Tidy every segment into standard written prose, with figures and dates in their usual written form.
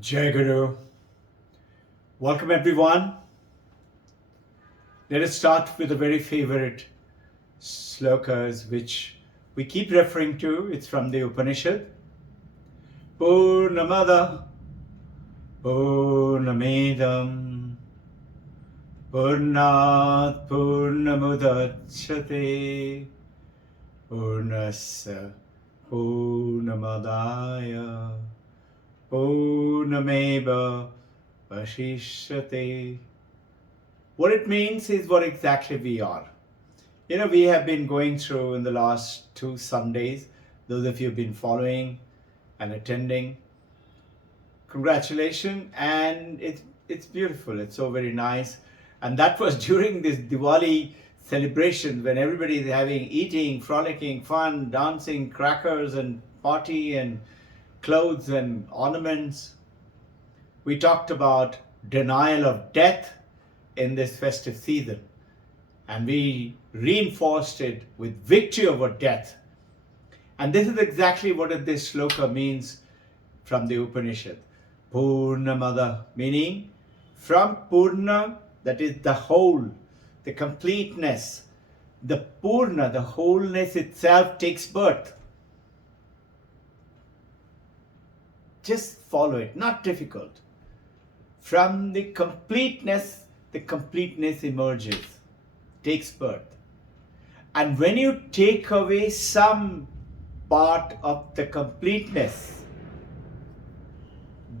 Jai Guru. Welcome everyone. Let us start with a very favorite slokas which we keep referring to. It's from the Upanishad. Purnamada Purnamedam Purnat Purnamudachyate Purnasya Purnamadaya Purnameva Vashishyate. What it means is what exactly we are. We have been going through in the last 2 Sundays, those of you who have been following and attending, congratulations, and it's beautiful, it's so very nice. And that was during this Diwali celebration when everybody is having eating, frolicking, fun, dancing, crackers and party and clothes and ornaments. We talked about denial of death in this festive season, and we reinforced it with victory over death. And this is exactly what this sloka means from the Upanishad. Purnamada, meaning from Purna, that is the whole, the completeness, the Purna, the wholeness itself takes birth. Just follow it, not difficult. From the completeness emerges, takes birth. And when you take away some part of the completeness,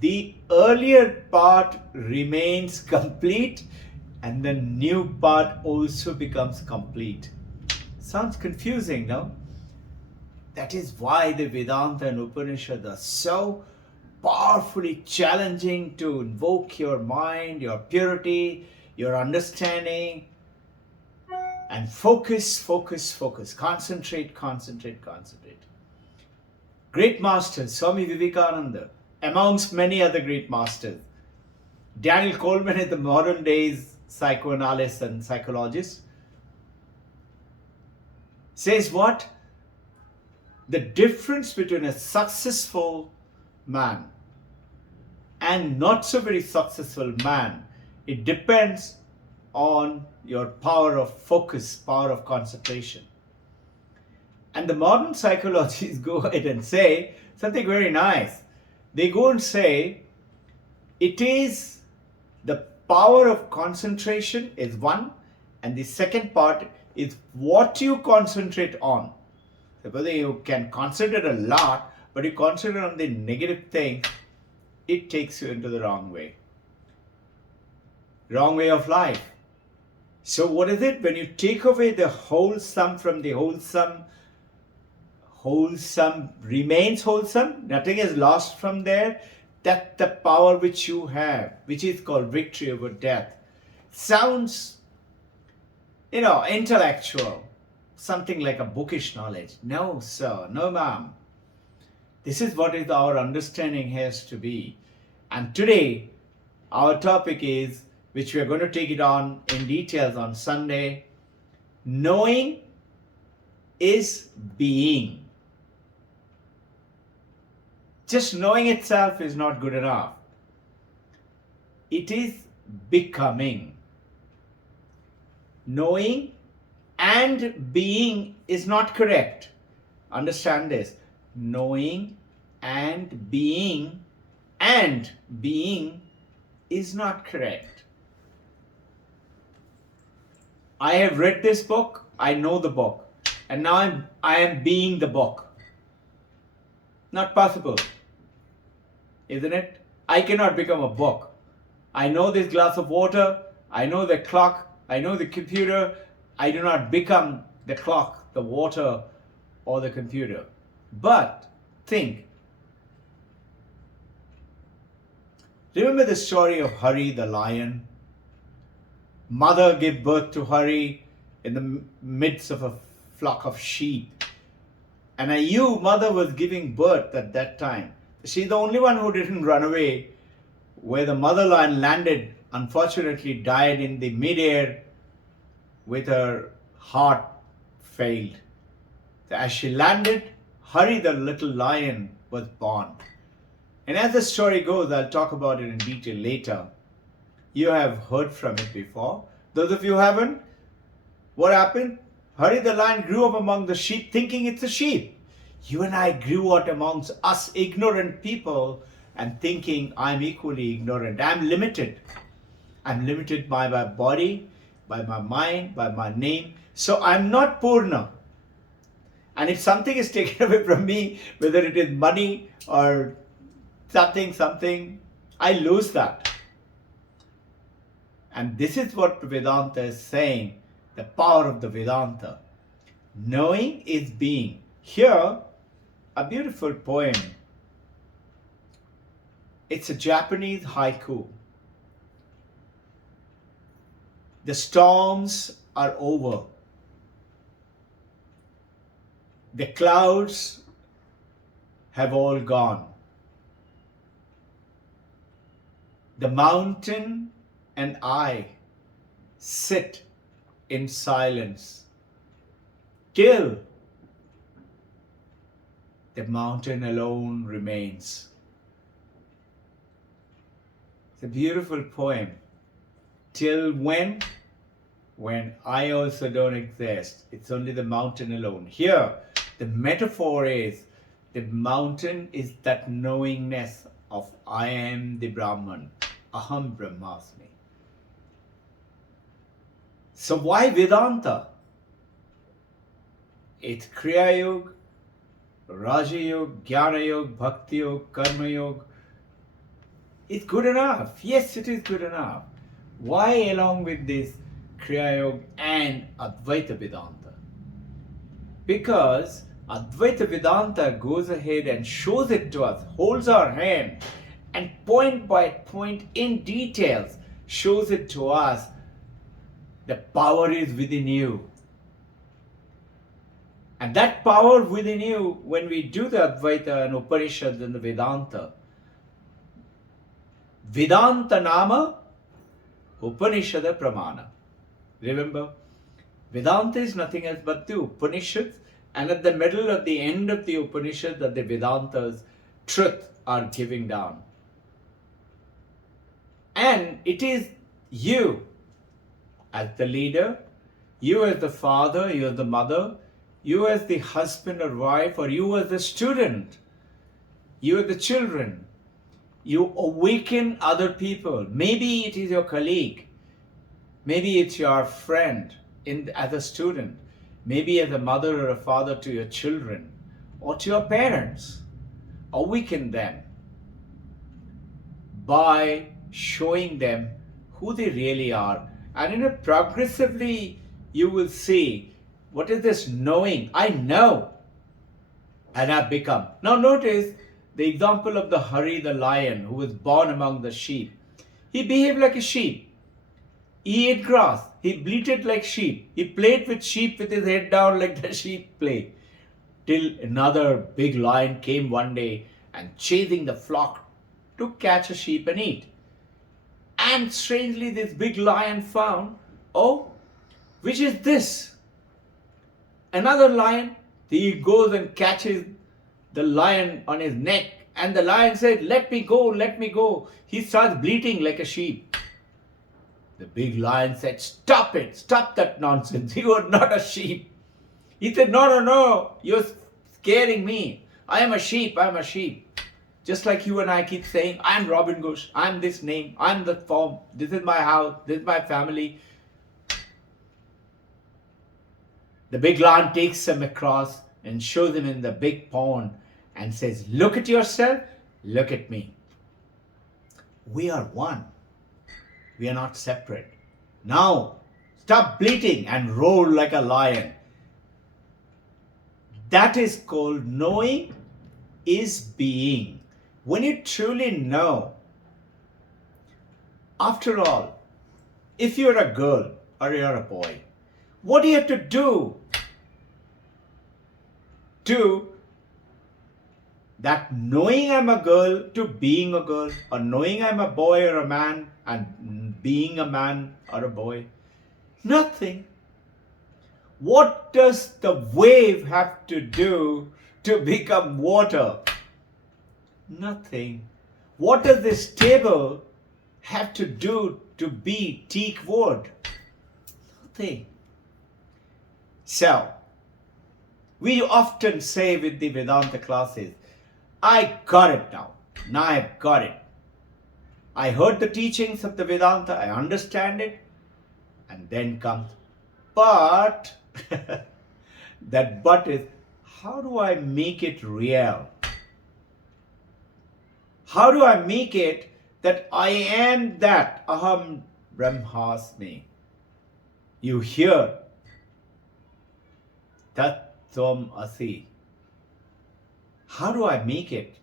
the earlier part remains complete and the new part also becomes complete. Sounds confusing, no? That is why the Vedanta and Upanishad are so powerfully challenging to invoke your mind, your purity, your understanding, and focus, concentrate. Great masters, Swami Vivekananda, amongst many other great masters. Daniel Coleman is the modern days psychoanalyst and psychologist. Says what? The difference between a successful man and not so very successful man, it depends on your power of focus, power of concentration. And the modern psychologists go ahead and say something very nice. They go and say it is the power of concentration is one, and the second part is what you concentrate on. Suppose you can concentrate a lot, but you concentrate on the negative thing, it takes you into the wrong way of life. So what is it? When you take away the wholesome from the wholesome remains wholesome, nothing is lost from there. That's the power which you have, which is called victory over death. Sounds, intellectual, something like a bookish knowledge. No, sir, no, ma'am. This is what is our understanding has to be. And today, our topic is, which we are going to take it on in details on Sunday, knowing is being. Just knowing itself is not good enough. It is becoming. Knowing and being is not correct. Understand this. Knowing and being is not correct. I have read this book, I know the book, and now I am being the book. Not possible, isn't it? I cannot become a book. I know this glass of water, I know the clock, I know the computer. I do not become the clock, the water, or the computer. But think. Remember the story of Hari the lion? Mother gave birth to Hari in the midst of a flock of sheep. And a ewe mother was giving birth at that time. She's the only one who didn't run away. Where the mother lion landed, unfortunately died in the midair with her heart failed. As she landed, Hari the little lion was born. And as the story goes, I'll talk about it in detail later. You have heard from it before. Those of you who haven't, what happened? Hari the lion grew up among the sheep thinking it's a sheep. You and I grew up amongst us ignorant people and thinking I'm equally ignorant. I'm limited. I'm limited by my body, by my mind, by my name. So I'm not Purna. And if something is taken away from me, whether it is money or something, I lose that. And this is what Vedanta is saying, the power of the Vedanta. Knowing is being. Here, a beautiful poem. It's a Japanese haiku. The storms are over. The clouds have all gone. The mountain and I sit in silence till the mountain alone remains. It's a beautiful poem. Till when? When I also don't exist. It's only the mountain alone. Here, the metaphor is the mountain is that knowingness of I am the Brahman. Aham Brahmasmi. So why Vedanta? It's Kriya Yoga, Raja Yoga, Jnana Yoga, Bhakti Yoga, Karma Yoga. It's good enough. Yes, it is good enough. Why along with this Kriya Yoga and Advaita Vedanta? Because Advaita Vedanta goes ahead and shows it to us, holds our hand, and point by point in details shows it to us. The power is within you. And that power within you, when we do the Advaita and Upanishads and the Vedanta, Vedanta Nama, Upanishada Pramana. Remember, Vedanta is nothing else but the Upanishads, and at the middle, at the end of the Upanishads, that the Vedantas, truth are giving down. And it is you as the leader, you as the father, you as the mother, you as the husband or wife, or you as the student, you as the children. You awaken other people. Maybe it is your colleague. Maybe it's your friend as a student. Maybe as a mother or a father to your children or to your parents. Awaken them by showing them who they really are. And progressively you will see what is this knowing. I know and I've become. Now notice the example of the Hari, the lion, who was born among the sheep. He behaved like a sheep. He ate grass. He bleated like sheep. He played with sheep with his head down like the sheep play. Till another big lion came one day and chasing the flock to catch a sheep and eat. And strangely this big lion found, oh, which is this? Another lion. He goes and catches the lion on his neck, and the lion said, let me go, let me go. He starts bleating like a sheep. The big lion said, stop it, stop that nonsense. You are not a sheep. He said, no, you're scaring me. I am a sheep, I am a sheep. Just like you and I keep saying, I'm Robbin Ghosh, I'm this name, I'm the form, this is my house, this is my family. The big lion takes him across and shows him in the big pond and says, look at yourself, look at me. We are one. We are not separate. Now, stop bleating and roar like a lion. That is called knowing is being. When you truly know, after all, if you're a girl or you're a boy, what do you have to do to that knowing I'm a girl to being a girl, or knowing I'm a boy or a man and being a man or a boy? Nothing. What does the wave have to do to become water? Nothing. What does this table have to do to be teak wood? Nothing. So, we often say with the Vedanta classes, I got it now. Now I've got it. I heard the teachings of the Vedanta, I understand it, and then comes, but that but is, how do I make it real? How do I make it that I am that Aham Brahmasmi? You hear Tat Tvam Asi. How do I make it?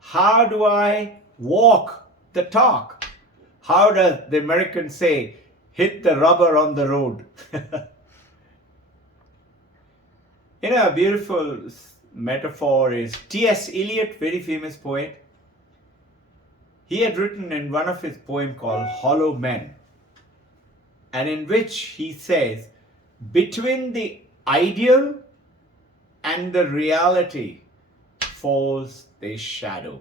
How do I walk the talk? How does the Americans say, hit the rubber on the road? A beautiful metaphor is T.S. Eliot, very famous poet. He had written in one of his poems called Hollow Men, and in which he says, between the ideal and the reality falls the shadow.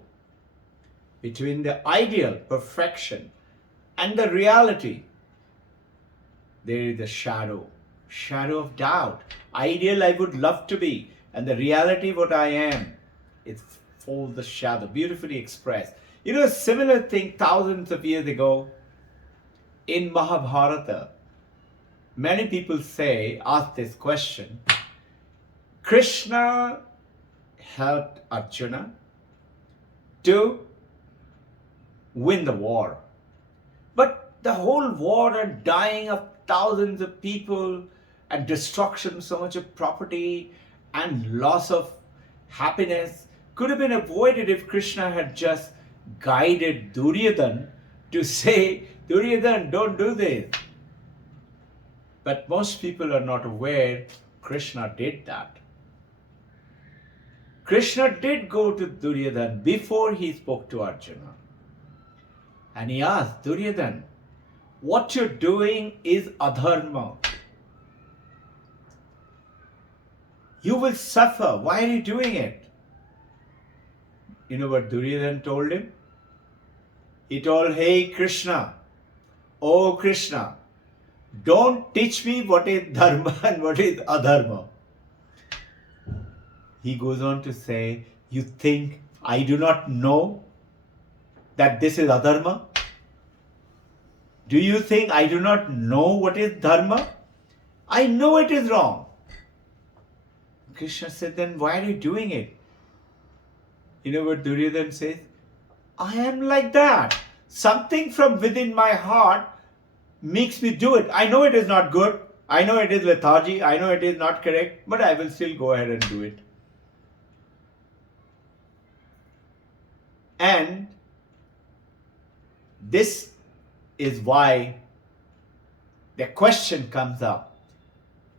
Between the ideal, perfection, and the reality, there is a shadow of doubt. Ideal I would love to be, and the reality what I am, it falls the shadow, beautifully expressed. A similar thing thousands of years ago in Mahabharata, many people ask this question, Krishna helped Arjuna to win the war. But the whole war and dying of thousands of people and destruction, so much of property and loss of happiness could have been avoided if Krishna had just guided Duryodhana to say, Duryodhana, don't do this. But most people are not aware Krishna did that. Krishna did go to Duryodhana before he spoke to Arjuna. And he asked, Duryodhana, what you're doing is adharma. You will suffer. Why are you doing it? You know what Duryodhana told him? He told, hey Krishna, oh Krishna, don't teach me what is dharma and what is adharma. He goes on to say, you think I do not know that this is adharma? Do you think I do not know what is dharma? I know it is wrong. Krishna said, then why are you doing it? You know what Duryodhana says? I am like that. Something from within my heart makes me do it. I know it is not good. I know it is lethargy. I know it is not correct, but I will still go ahead and do it. And this is why the question comes up.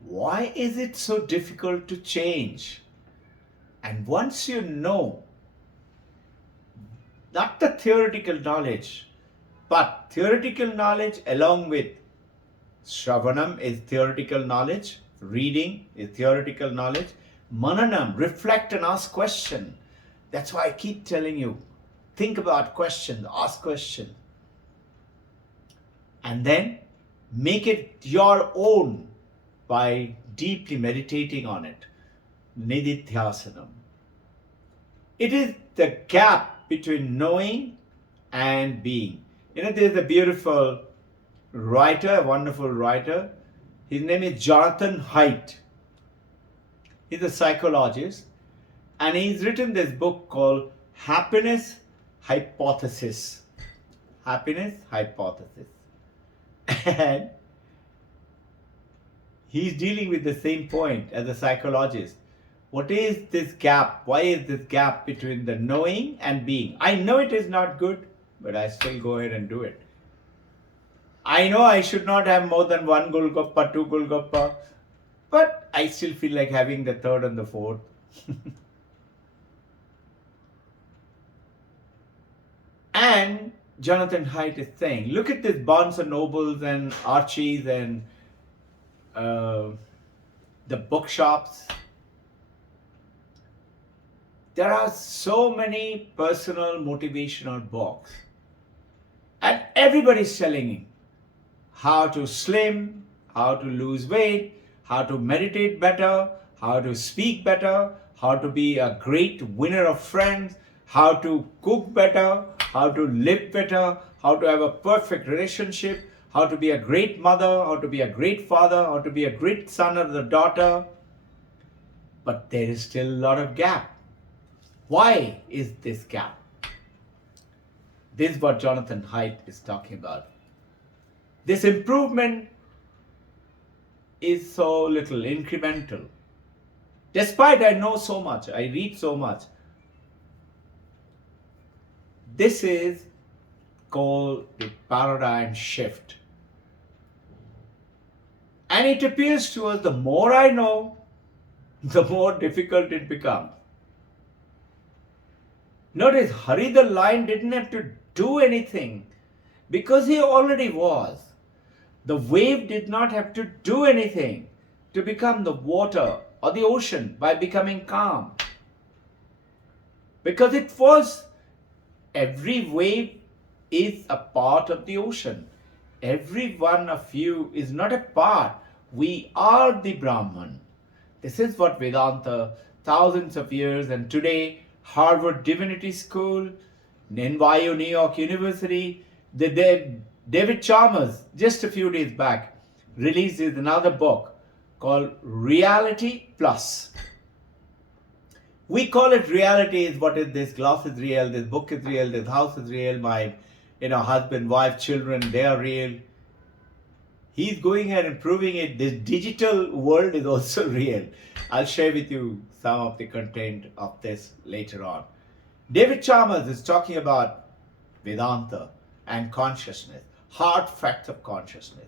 Why is it so difficult to change? And once you know, not the theoretical knowledge, but theoretical knowledge along with Shravanam is theoretical knowledge, reading is theoretical knowledge, Mananam, reflect and ask question. That's why I keep telling you, think about questions, ask questions. And then make it your own by deeply meditating on it. Nididhyasanam. It is the gap between knowing and being. There's a beautiful writer, a wonderful writer. His name is Jonathan Haidt. He's a psychologist, and he's written this book called Happiness Hypothesis. Happiness Hypothesis. And he's dealing with the same point as a psychologist. What is this gap? Why is this gap between the knowing and being? I know it is not good, but I still go ahead and do it. I know I should not have more than one Golgappa, two Golgappa, but I still feel like having the third and the fourth. And Jonathan Haidt is saying, look at this Barnes and Nobles and Archie's and the bookshops. There are so many personal motivational books, and everybody's telling how to slim, how to lose weight, how to meditate better, how to speak better, how to be a great winner of friends, how to cook better, how to live better, how to have a perfect relationship, how to be a great mother, how to be a great father, how to be a great son or the daughter. But there is still a lot of gap. Why is this gap? This is what Jonathan Haidt is talking about. This improvement is so little, incremental. Despite I know so much, I read so much, this is called the paradigm shift. And it appears to us the more I know, the more difficult it becomes. Notice Hari the lion didn't have to do anything because he already was. The wave did not have to do anything to become the water or the ocean by becoming calm. Because it was, every wave is a part of the ocean. Every one of you is not a part. We are the Brahman. This is what Vedanta, thousands of years, and today Harvard Divinity School, NYU, New York University, David Chalmers, just a few days back, released another book called Reality Plus. We call it reality. Is what is this glass is real, this book is real, this house is real, my husband, wife, children, they are real. He's going ahead and proving it. This digital world is also real. I'll share with you some of the content of this later on. David Chalmers is talking about Vedanta and consciousness, hard facts of consciousness.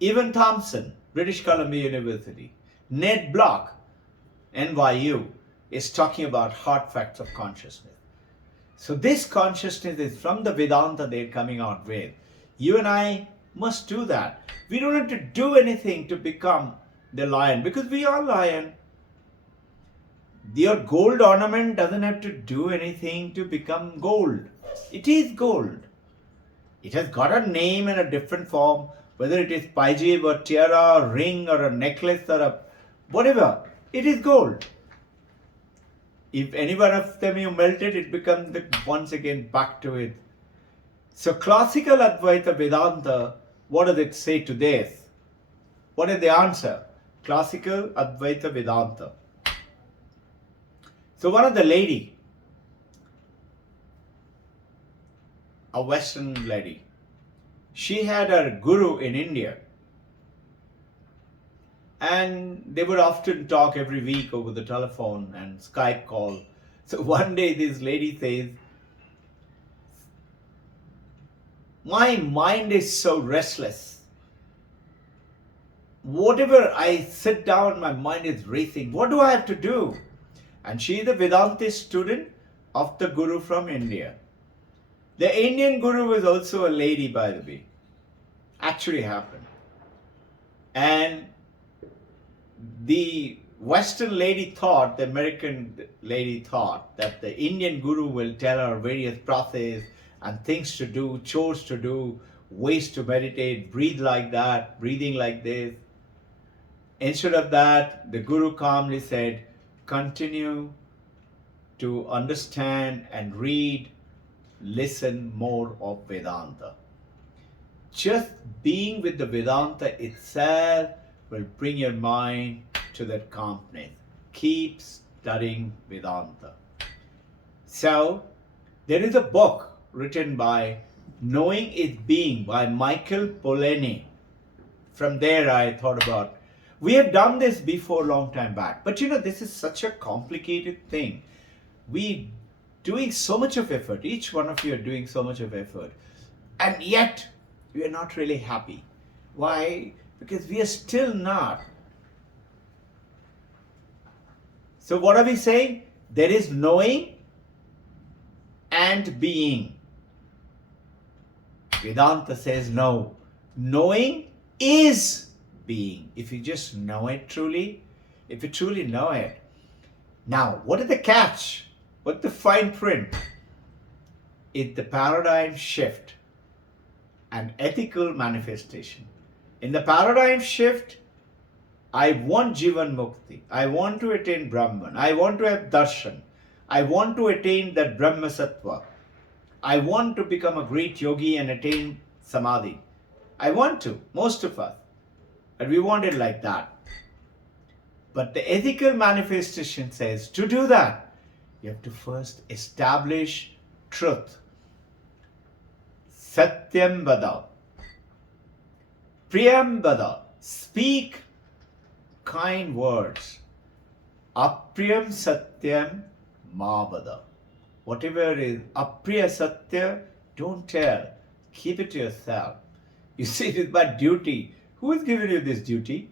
Evan Thompson, British Columbia University, Ned Block, NYU, is talking about hard facts of consciousness. So this consciousness is from the Vedanta they're coming out with. You and I must do that. We don't have to do anything to become the lion, because we are lion. Your gold ornament doesn't have to do anything to become gold. It is gold. It has got a name and a different form, whether it is paijib or tiara or ring or a necklace or a whatever. It is gold. If any one of them you melt it, it becomes once again back to it. So classical Advaita Vedanta, what does it say to this? What is the answer? Classical Advaita Vedanta. So one of the lady, a Western lady, she had a guru in India. And they would often talk every week over the telephone and Skype call. So one day this lady says, my mind is so restless. Whatever I sit down, my mind is racing. What do I have to do? And she is a Vedantist student of the guru from India. The Indian guru was also a lady, by the way. Actually happened. And the Western lady thought, the American lady thought, that the Indian guru will tell her various process and things to do, chores to do, ways to meditate, breathe like that, breathing like this. Instead of that, the guru calmly said, continue to understand and read, listen more of Vedanta. Just being with the Vedanta itself will bring your mind to that calmness. Keep studying Vedanta. So, there is a book written by Knowing is Being by Michael Polanyi. From there I thought about, we have done this before a long time back, but this is such a complicated thing. We doing so much of effort, each one of you are doing so much of effort, and yet we are not really happy. Why? Because we are still not. So what are we saying? There is knowing and being. Vedanta says no. Knowing is being. If you just know it truly, if you truly know it. Now, what is the catch? What the fine print? It's the paradigm shift and ethical manifestation. In the paradigm shift, I want Jivan Mukti. I want to attain Brahman. I want to have darshan. I want to attain that Brahma Sattva. I want to become a great yogi and attain Samadhi. I want to, most of us. But we want it like that. But the ethical manifestation says to do that, you have to first establish truth. Satyam Vada. Priyam Vada. Speak kind words. Apriyam Satyam Ma Vada. Whatever is Apriya Satya, don't tell. Keep it to yourself. You see, it is my duty. Who has given you this duty?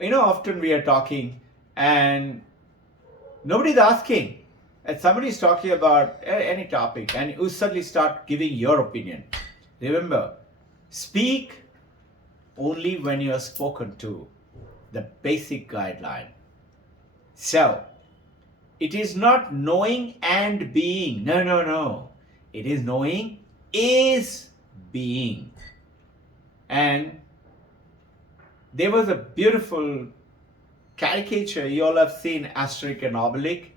Often we are talking and nobody's asking. And somebody's talking about any topic and you suddenly start giving your opinion. Remember, speak only when you are spoken to. The basic guideline. So, it is not knowing and being. No. It is knowing is being. And there was a beautiful caricature. You all have seen Asterix and Obelix.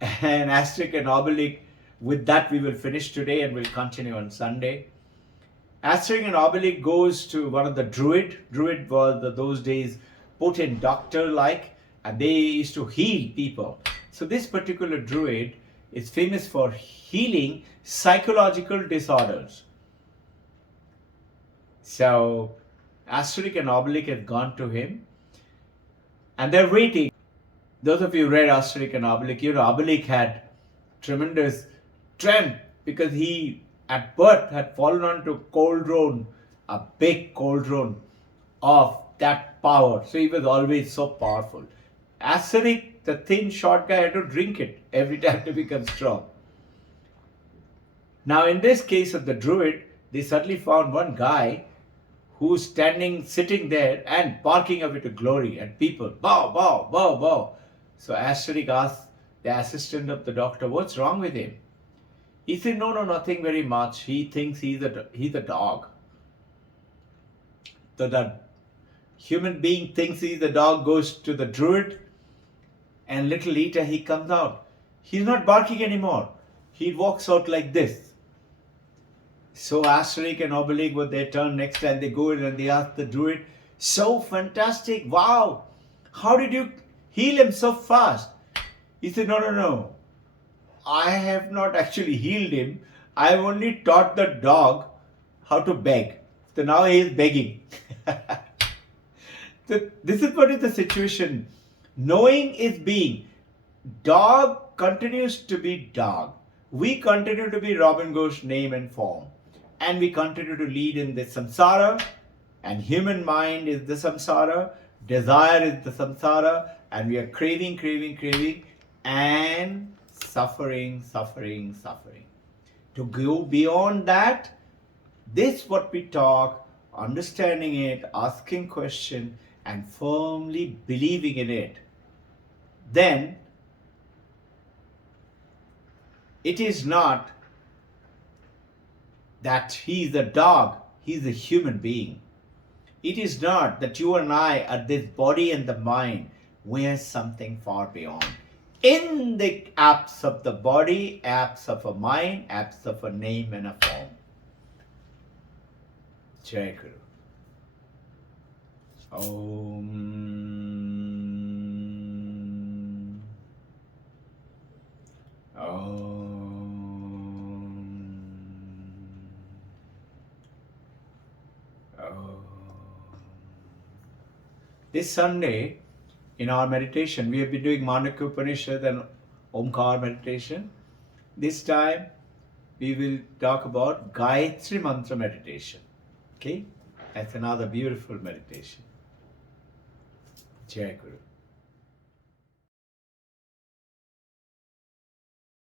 And Asterix and Obelix, with that we will finish today and we'll continue on Sunday. Asterix and Obelix goes to one of the druid. Druid was those days potent doctor-like, and they used to heal people. So this particular druid is famous for healing psychological disorders. So Asterix and Obelix had gone to him and they're waiting. Those of you who read Asterix and Obelix, Obelix had tremendous strength because he at birth had fallen onto cauldron, a big cauldron of that power. So he was always so powerful. Asterix, the thin short guy, had to drink it every time to become strong. Now in this case of the druid, they suddenly found one guy who's sitting there and barking away to glory at people. Bow, bow, bow, bow. So Asterix asked the assistant of the doctor, what's wrong with him? He said, no, nothing very much. He thinks he's a dog. So the human being thinks he's a dog, goes to the druid, and little later he comes out. He's not barking anymore. He walks out like this. So Asterix and Obelix, with their turn next time, they go in and they ask the druid, so fantastic, wow, how did you heal him so fast? He said, no, I have not actually healed him. I have only taught the dog how to beg. So now he is begging. So this is what is the situation. Knowing is being. Dog continues to be dog. We continue to be Robbin Ghosh name and form. And we continue to lead in this samsara. And human mind is the samsara. Desire is the samsara. And we are craving. And suffering. To go beyond that, this what we talk, understanding it, asking question, and firmly believing in it. Then, it is not that he is a dog, he is a human being. It is not that you and I are this body and the mind. We are something far beyond. In the apse of the body, apse of a mind, apse of a name and a form. Jai Guru. Om. This Sunday, in our meditation, we have been doing Mandukya Upanishad and Omkar meditation. This time, we will talk about Gayatri Mantra meditation. Okay? That's another beautiful meditation. Jai Guru.